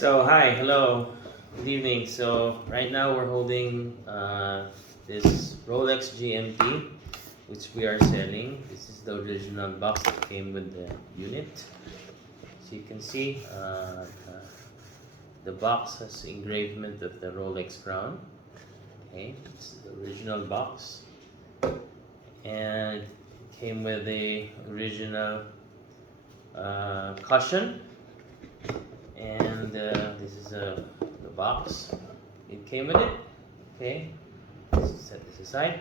Hello, good evening. So right now we're holding this Rolex GMT, which we are selling. This is the original box that came with the unit. So you can see the box has engravement of the Rolex crown. Okay, it's the original box, and it came with the original cushion. And this is the box it came with it. Okay, let's set this aside.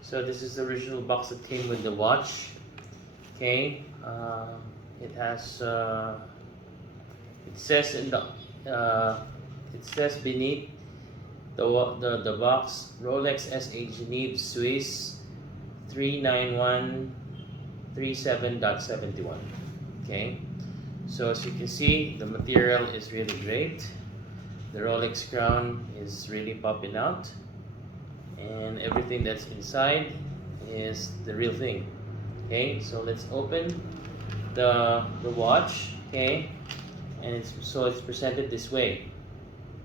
So this is the original box that came with the watch. Okay, it has it says in the it says beneath the box, Rolex SH Genève Suisse 39137.71. Okay, so as you can see, the material is really great. The Rolex crown is really popping out, and everything that's inside is the real thing. Okay, so let's open the watch. Okay, and it's presented this way.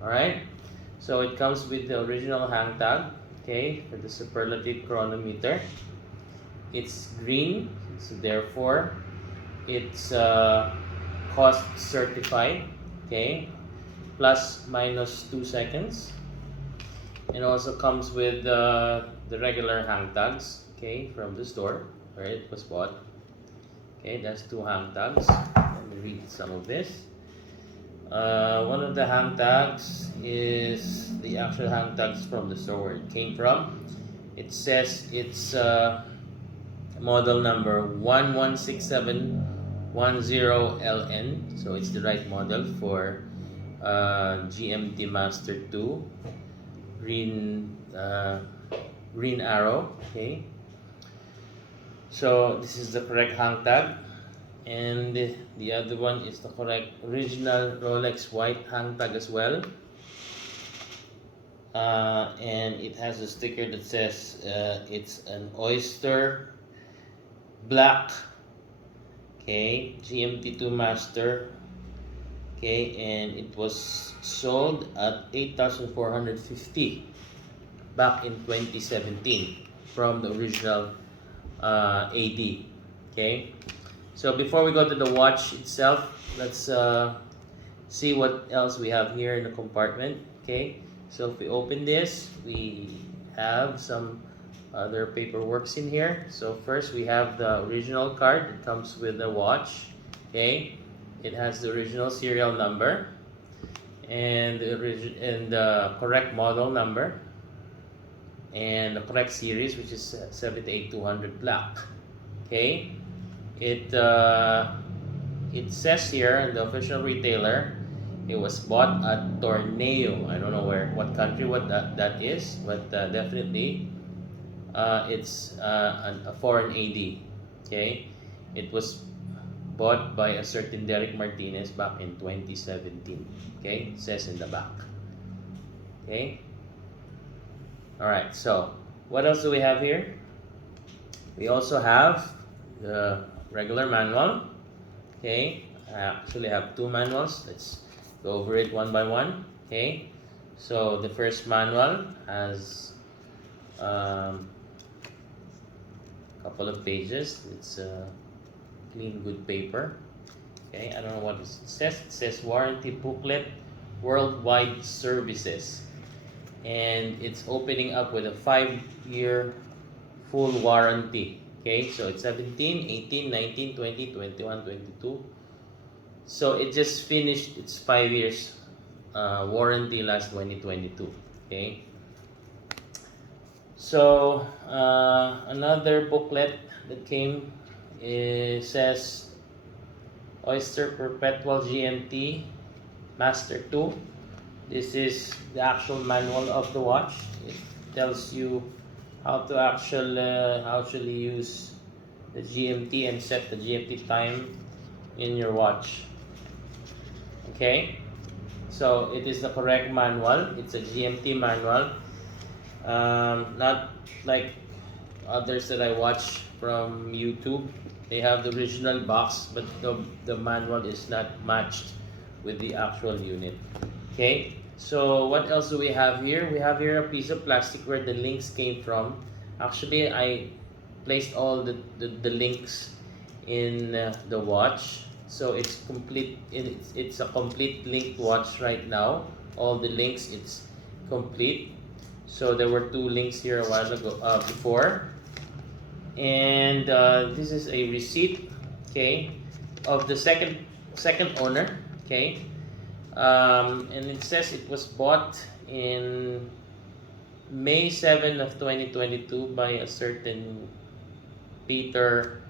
All right, so it comes with the original hang tag. Okay, for the superlative chronometer. It's green, so therefore it's cost certified. Okay, plus minus 2 seconds. It also comes with the regular hang tags, okay, from the store where it was bought. Okay, that's 2 hang tags. Let me read some of this. One of the hang tags is the actual hang tags from the store where it came from. It says it's model number 116710LN, so it's the right model for GMT Master 2 green arrow. Okay, so this is the correct hang tag, and the other one is the correct original Rolex white hang tag as well. And it has a sticker that says it's an oyster black. Okay, GMT2 Master. Okay, and it was sold at 8,450 back in 2017 from the original AD. Okay, so before we go to the watch itself, let's see what else we have here in the compartment. Okay, so if we open this, we have some other paperworks in here. So first we have the original card. It comes with the watch. Okay, it has the original serial number and the correct model number and the correct series, which is 78200 black. Okay, it says here in the official retailer it was bought at Torneo. I don't know what country that is, but definitely it's a foreign AD. Okay, it was bought by a certain Derek Martinez back in 2017. Okay, it says in the back. Okay, all right, so what else do we have here? We also have the regular manual. Okay, I actually have 2 manuals. Let's go over it one by one. Okay, so the first manual has couple of pages. It's clean, good paper. Okay, I don't know what it says. It says warranty booklet, worldwide services, and it's opening up with a 5-year full warranty. Okay, so it's 17, 18, 19, 20, 21, 22. So it just finished its 5 years warranty last 2022. Okay. So another booklet that came says Oyster Perpetual GMT Master 2. This is the actual manual of the watch. It tells you how to actually use the GMT and set the GMT time in your watch. Okay, so it is the correct manual. It's a GMT manual. Not like others that I watch from YouTube. They have the original box, but the manual is not matched with the actual unit. Okay, so what else do we have here? We have here a piece of plastic where the links came from. Actually, I placed all the links in the watch, so it's complete. It's a complete linked watch right now. All the links, it's complete. So there were two links here a while ago, before, and this is a receipt, okay, of the second owner, okay, and it says it was bought in May 7 of 2022 by a certain Peter,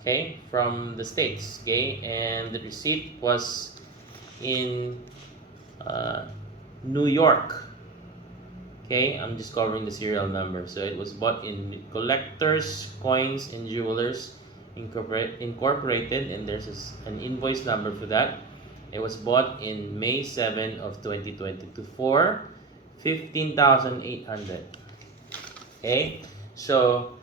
okay, from the States, okay, and the receipt was in New York. Okay, I'm just covering the serial number. So it was bought in Collectors, Coins, and Jewelers Incorporated, and there's an invoice number for that. It was bought in May 7 of 2022 for 15,800. Okay, so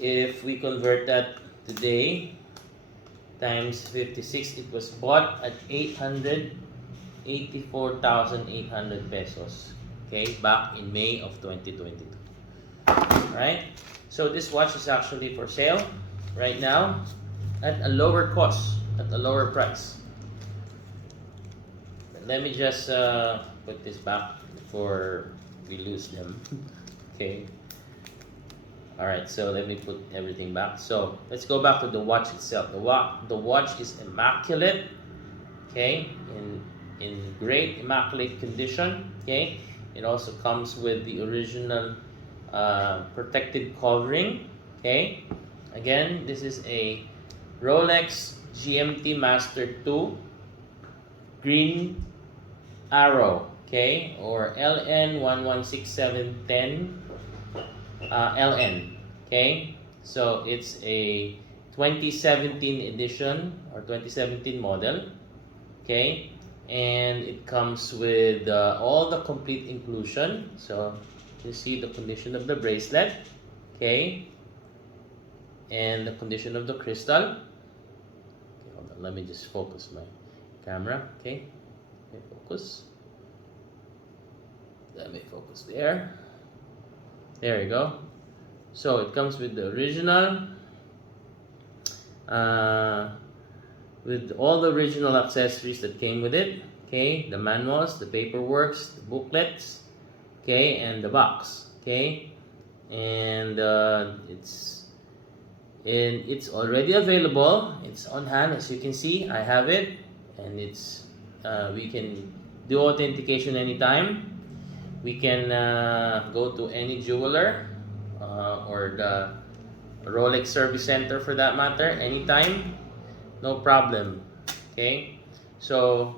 if we convert that today times 56, it was bought at 884,800 pesos. Okay, back in May of 2022. Alright, so this watch is actually for sale right now at a lower cost, at a lower price. But let me just put this back before we lose them. Okay. Alright, so let me put everything back. So let's go back to the watch itself. The watch is immaculate, okay, in great immaculate condition. Okay, it also comes with the original protected covering. Okay, again, this is a Rolex GMT Master 2 Green Arrow, okay, or LN116710 LN. Okay, so it's a 2017 edition or 2017 model. Okay, and it comes with all the complete inclusion. So you see the condition of the bracelet, okay, and the condition of the crystal. Okay, hold on, let me just focus my camera. Okay, let me focus. Let me focus there. There you go. So it comes with the original, with all the original accessories that came with it. Okay, the manuals, the paperwork, the booklets, okay, and the box. Okay, and it's already available. It's on hand, as you can see. I have it, and it's we can do authentication anytime. We can go to any jeweler or the Rolex service center for that matter anytime, no problem. Okay, so